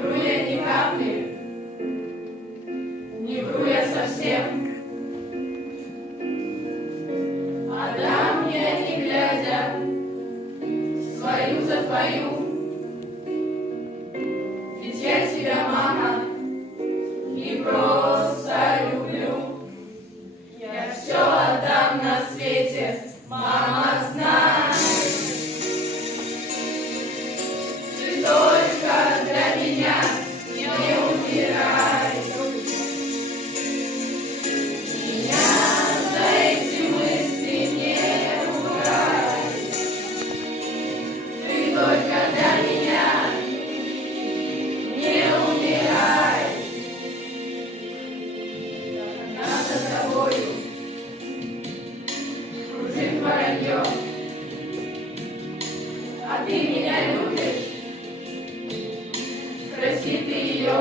вру я ни капли, не вру я совсем. Отдам я, не глядя, свою за твою. Ведь я тебя, мама, не просто люблю. Я все отдам на свете, мама, знай. Ты только для меня не умирай. Меня за эти мысли не ругай. Ты только для меня не умирай. Над тобою кружит воронье, а ты меня любишь, спроси ты ее.